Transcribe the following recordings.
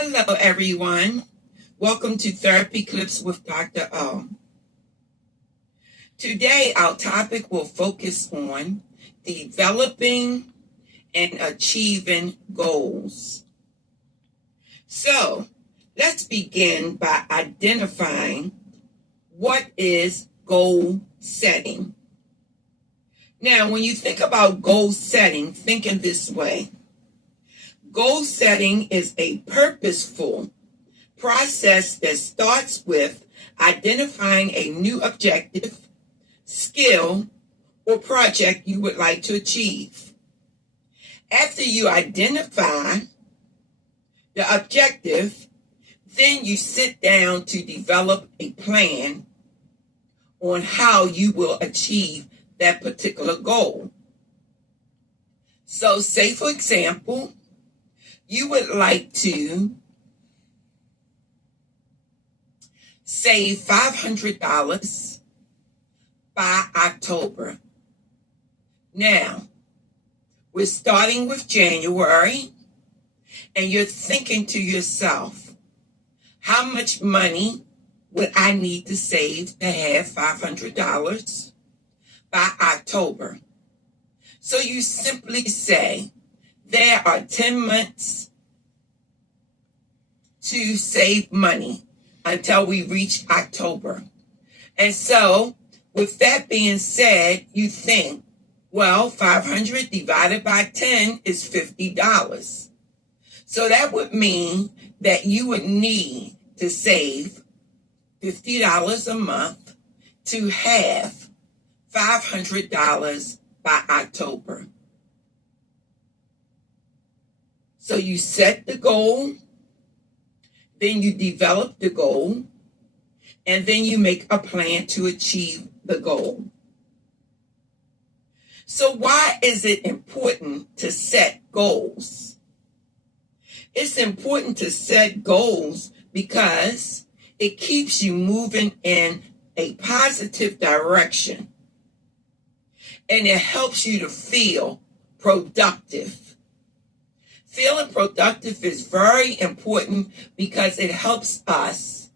Hello, everyone. Welcome to Therapy Clips with Dr. O. Today, our topic will focus on developing and achieving goals. So, let's begin by identifying what is goal setting. Now, when you think about goal setting, think in this way. Goal setting is a purposeful process that starts with identifying a new objective, skill, or project you would like to achieve. After you identify the objective, then you sit down to develop a plan on how you will achieve that particular goal. So, say for example, you would like to save $500 by October. Now, we're starting with January, and you're thinking to yourself, how much money would I need to save to have $500 by October? So you simply say, there are 10 months to save money until we reach October. And so, with that being said, you think, well, 500 divided by 10 is $50. So that would mean that you would need to save $50 a month to have $500 by October. So you set the goal, then you develop the goal, and then you make a plan to achieve the goal. So why is it important to set goals? It's important to set goals because it keeps you moving in a positive direction, and it helps you to feel productive. Feeling productive is very important because it helps us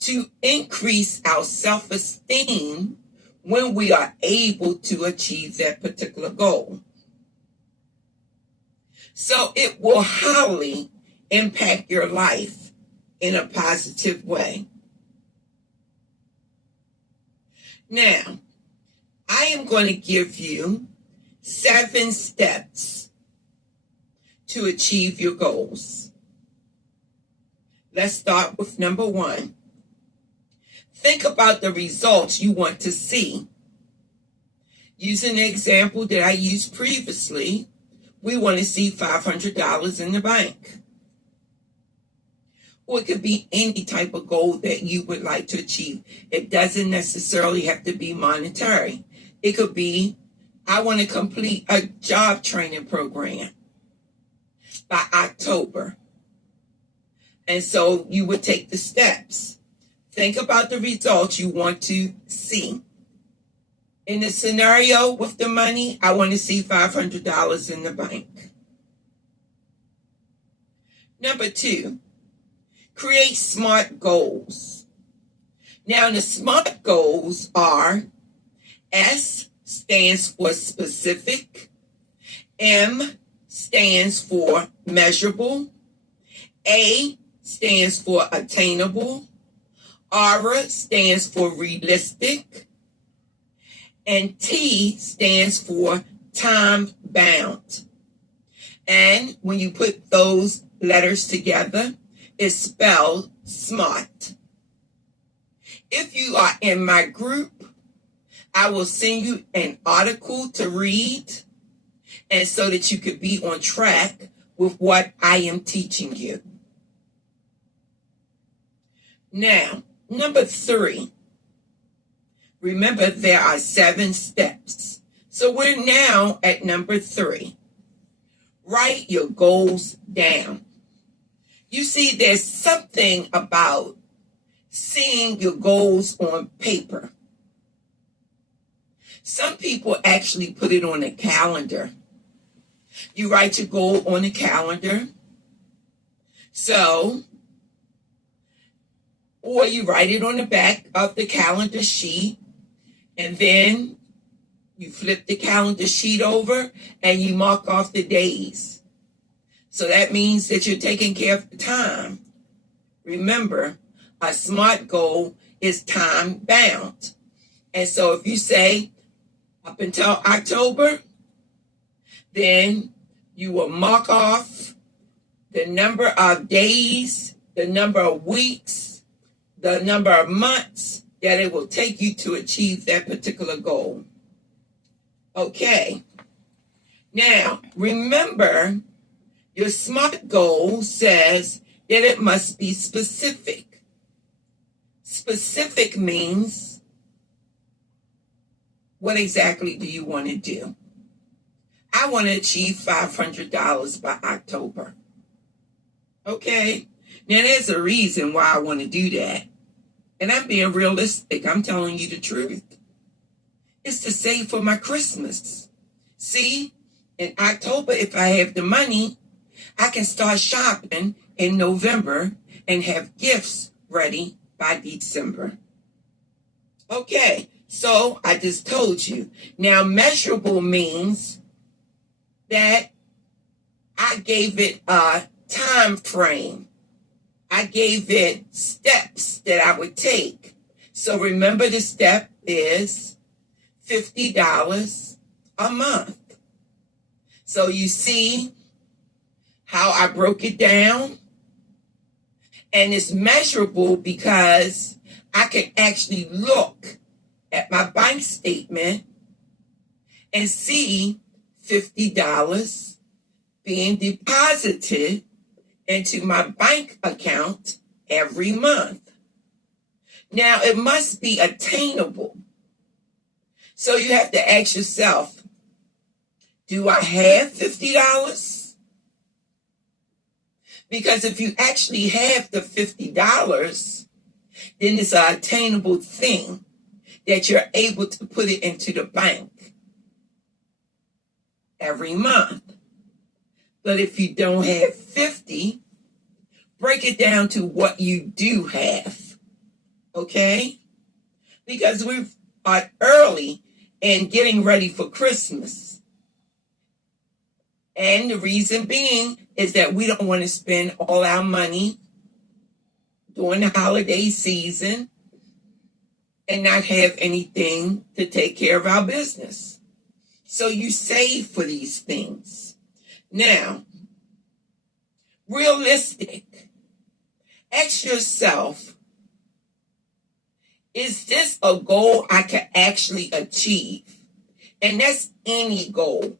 to increase our self-esteem when we are able to achieve that particular goal. So it will highly impact your life in a positive way. Now, I am going to give you 7 steps to achieve your goals. Let's start with number 1. Think about the results you want to see. Using the example that I used previously, we want to see $500 in the bank. Or it could be any type of goal that you would like to achieve. It doesn't necessarily have to be monetary. It could be, I want to complete a job training program by October. And so you would take the steps. Think about the results you want to see. In the scenario with the money, I want to see $500 in the bank. Number 2, create SMART goals. Now, the SMART goals are: S stands for specific, M stands for measurable, A stands for attainable, R stands for realistic, and T stands for time bound. And when you put those letters together, it's spelled SMART. If you are in my group, I will send you an article to read, and so that you could be on track with what I am teaching you. Now, number 3. Remember, there are 7 steps. So we're now at number 3. Write your goals down. You see, there's something about seeing your goals on paper. Some people actually put it on a calendar. You write your goal on a calendar. So, or you write it on the back of the calendar sheet, and then you flip the calendar sheet over and you mark off the days. So that means that you're taking care of the time. Remember, a SMART goal is time bound. And so if you say up until October, then you will mark off the number of days, the number of weeks, the number of months that it will take you to achieve that particular goal. Okay. Now, remember, your SMART goal says that it must be specific. Specific means, what exactly do you want to do? I want to achieve $500 by October. Okay? Now, there's a reason why I want to do that. And I'm being realistic. I'm telling you the truth. It's to save for my Christmas. See, in October, if I have the money, I can start shopping in November and have gifts ready by December. Okay, so I just told you. Now, measurable means that I gave it a time frame. I gave it steps that I would take. So remember, the step is $50 a month. So you see how I broke it down? And it's measurable because I can actually look at my bank statement and see $50 being deposited into my bank account every month. Now, it must be attainable. So you have to ask yourself, do I have $50? Because if you actually have the $50, then it's an attainable thing that you're able to put it into the bank every month. But if you don't have 50, break it down to what you do have. Okay? Because we are early in getting ready for Christmas. And the reason being is that we don't want to spend all our money during the holiday season and not have anything to take care of our business. So you save for these things. Now, realistic. Ask yourself, is this a goal I can actually achieve? And that's any goal.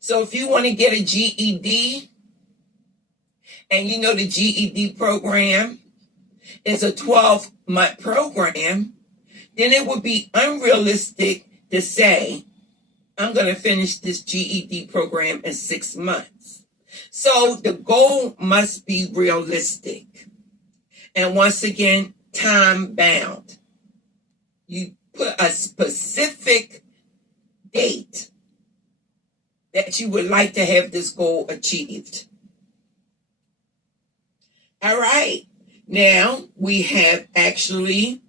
So if you want to get a GED, and you know the GED program is a 12-month program, then it would be unrealistic to say, I'm going to finish this GED program in 6 months. So the goal must be realistic. And once again, time bound. You put a specific date that you would like to have this goal achieved. All right. Now we have actually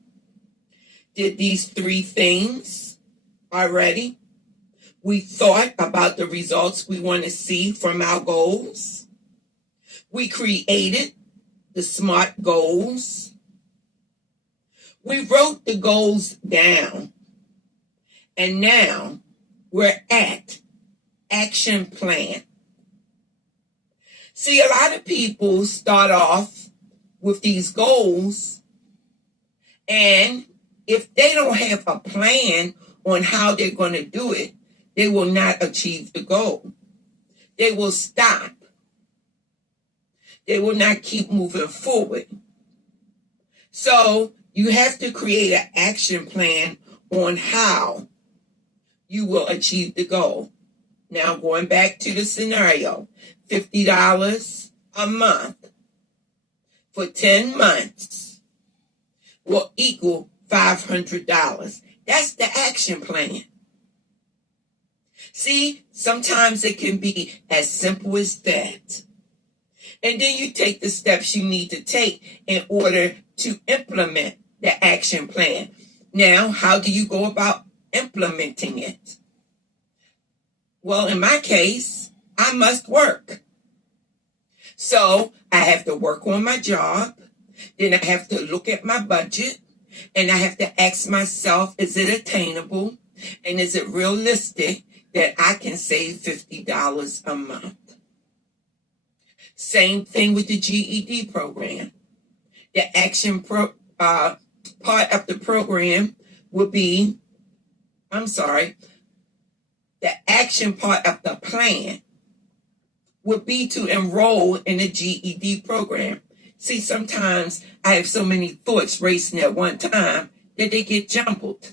did these 3 things already. We thought about the results we want to see from our goals. We created the SMART goals. We wrote the goals down. And now we're at action plan. See, a lot of people start off with these goals, and if they don't have a plan on how they're going to do it, they will not achieve the goal. They will stop. They will not keep moving forward. So you have to create an action plan on how you will achieve the goal. Now, going back to the scenario, $50 a month for 10 months will equal $500. That's the action plan. See, sometimes it can be as simple as that. And then you take the steps you need to take in order to implement the action plan. Now, how do you go about implementing it? Well, in my case, I must work. So I have to work on my job. Then I have to look at my budget. And I have to ask myself, is it attainable? And is it realistic that I can save $50 a month? Same thing with the GED program. The action part of the program would be, the action part of the plan would be to enroll in a GED program. See, sometimes I have so many thoughts racing at one time that they get jumbled.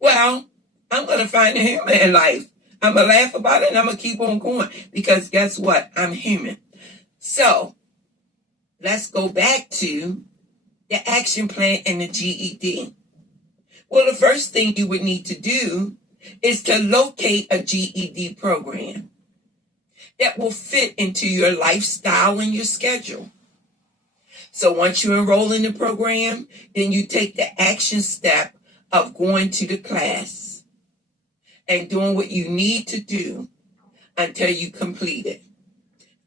Well, I'm going to find a humor in life. I'm going to laugh about it and I'm going to keep on going because guess what? I'm human. So let's go back to the action plan and the GED. Well, the first thing you would need to do is to locate a GED program that will fit into your lifestyle and your schedule. So once you enroll in the program, then you take the action step of going to the class and doing what you need to do until you complete it.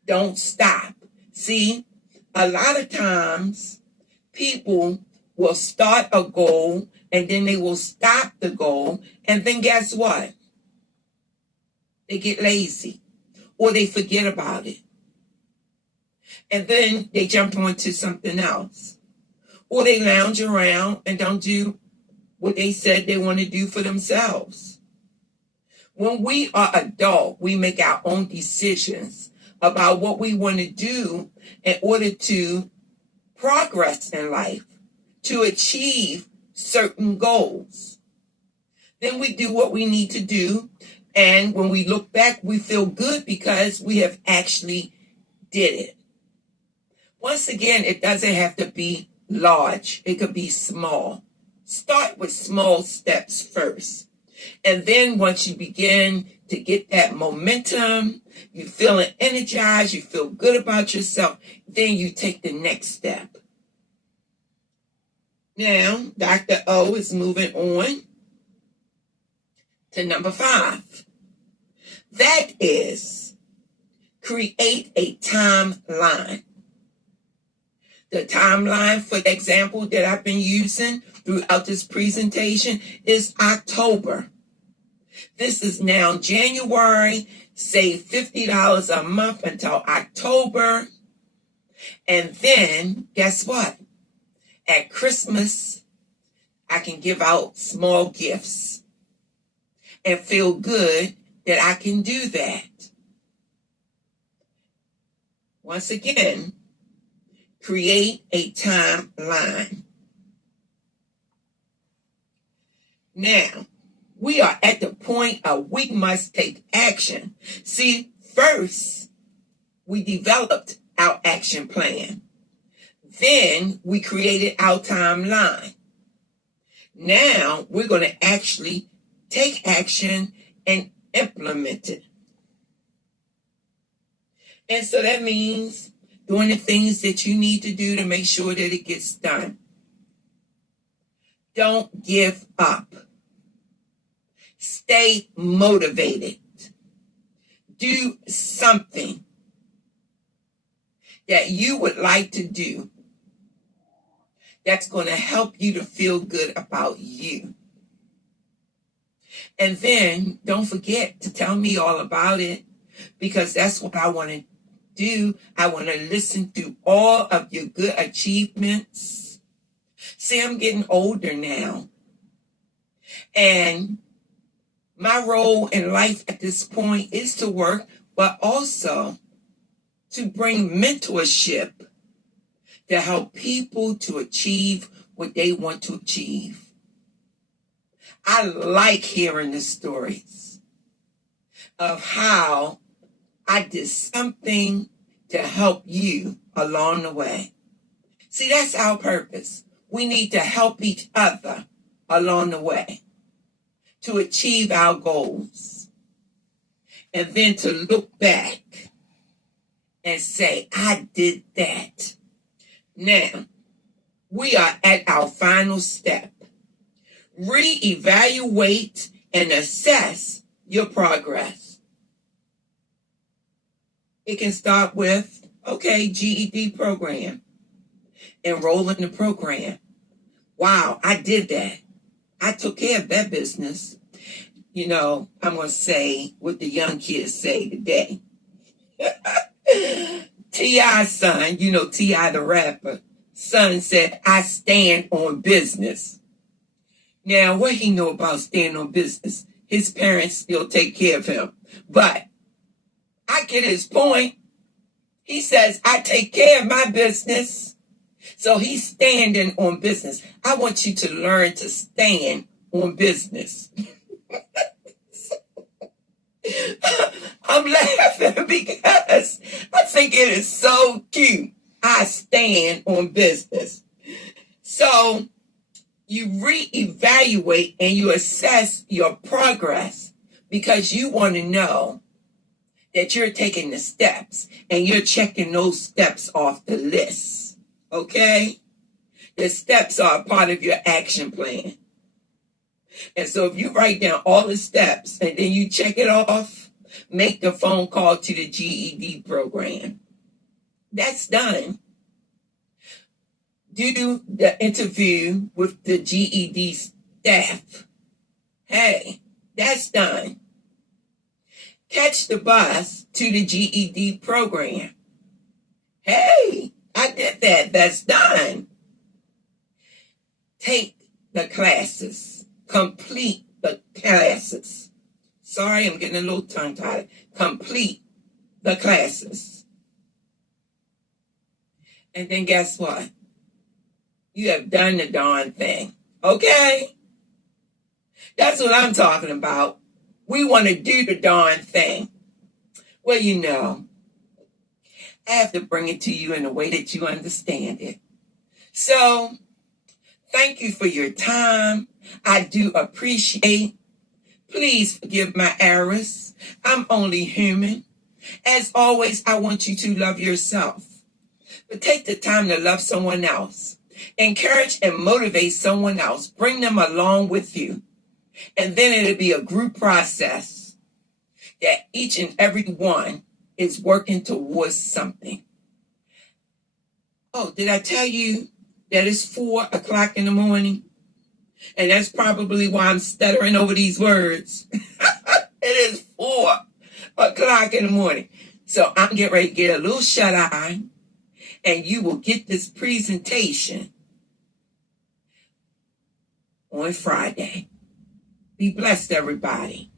Don't stop. See, a lot of times people will start a goal and then they will stop the goal. And then guess what? They get lazy or they forget about it. And then they jump onto something else. Or they lounge around and don't do what they said they want to do for themselves. When we are adult, we make our own decisions about what we want to do in order to progress in life, to achieve certain goals. Then we do what we need to do. And when we look back, we feel good because we have actually did it. Once again, it doesn't have to be large. It could be small. Start with small steps first. And then once you begin to get that momentum, you feeling energized, you feel good about yourself, then you take the next step. Now, Dr. O is moving on to number 5. That is, create a timeline. The timeline for the example that I've been using throughout this presentation is October. This is now January. Save $50 a month until October. And then, guess what? At Christmas, I can give out small gifts and feel good that I can do that. Once again, create a timeline. Now, we are at the point of we must take action. See, first, we developed our action plan. Then we created our timeline. Now, we're going to actually take action and implement it. And so that means doing the things that you need to do to make sure that it gets done. Don't give up. Stay motivated. Do something that you would like to do that's going to help you to feel good about you. And then don't forget to tell me all about it, because that's what I want to do. I want to listen to all of your good achievements. See, I'm getting older now. And my role in life at this point is to work, but also to bring mentorship to help people to achieve what they want to achieve. I like hearing the stories of how I did something to help you along the way. See, that's our purpose. We need to help each other along the way to achieve our goals. And then to look back and say, I did that. Now, we are at our final step. Reevaluate and assess your progress. It can start with, okay, GED program. Enroll in the program. Wow, I did that. I took care of that business. You know, I'm going to say what the young kids say today. T.I.'s son, you know, T.I. the rapper, son said, I stand on business. Now, what he know about standing on business? His parents still take care of him. But I get his point. He says, I take care of my business. So he's standing on business. I want you to learn to stand on business. I'm laughing because I think it is so cute. I stand on business. So you reevaluate and you assess your progress because you want to know that you're taking the steps and you're checking those steps off the list. Okay? The steps are a part of your action plan. And so if you write down all the steps and then you check it off, make the phone call to the GED program. That's done. Do the interview with the GED staff. Hey, that's done. Catch the bus to the GED program. Hey, I did that. That's done. Take the classes. Complete the classes. Sorry, I'm getting a little tongue-tied. Complete the classes. And then guess what? You have done the darn thing. Okay? That's what I'm talking about. We want to do the darn thing. Well, you know, I have to bring it to you in a way that you understand it. So, thank you for your time. I do appreciate. Please forgive my errors. I'm only human. As always, I want you to love yourself. But take the time to love someone else. Encourage and motivate someone else. Bring them along with you. And then it'll be a group process that each and every one is working towards something. Oh, did I tell you that it's 4 o'clock in the morning? And that's probably why I'm stuttering over these words. It is 4 o'clock in the morning. So I'm getting ready to get a little shut-eye, and you will get this presentation on Friday. Be blessed, everybody.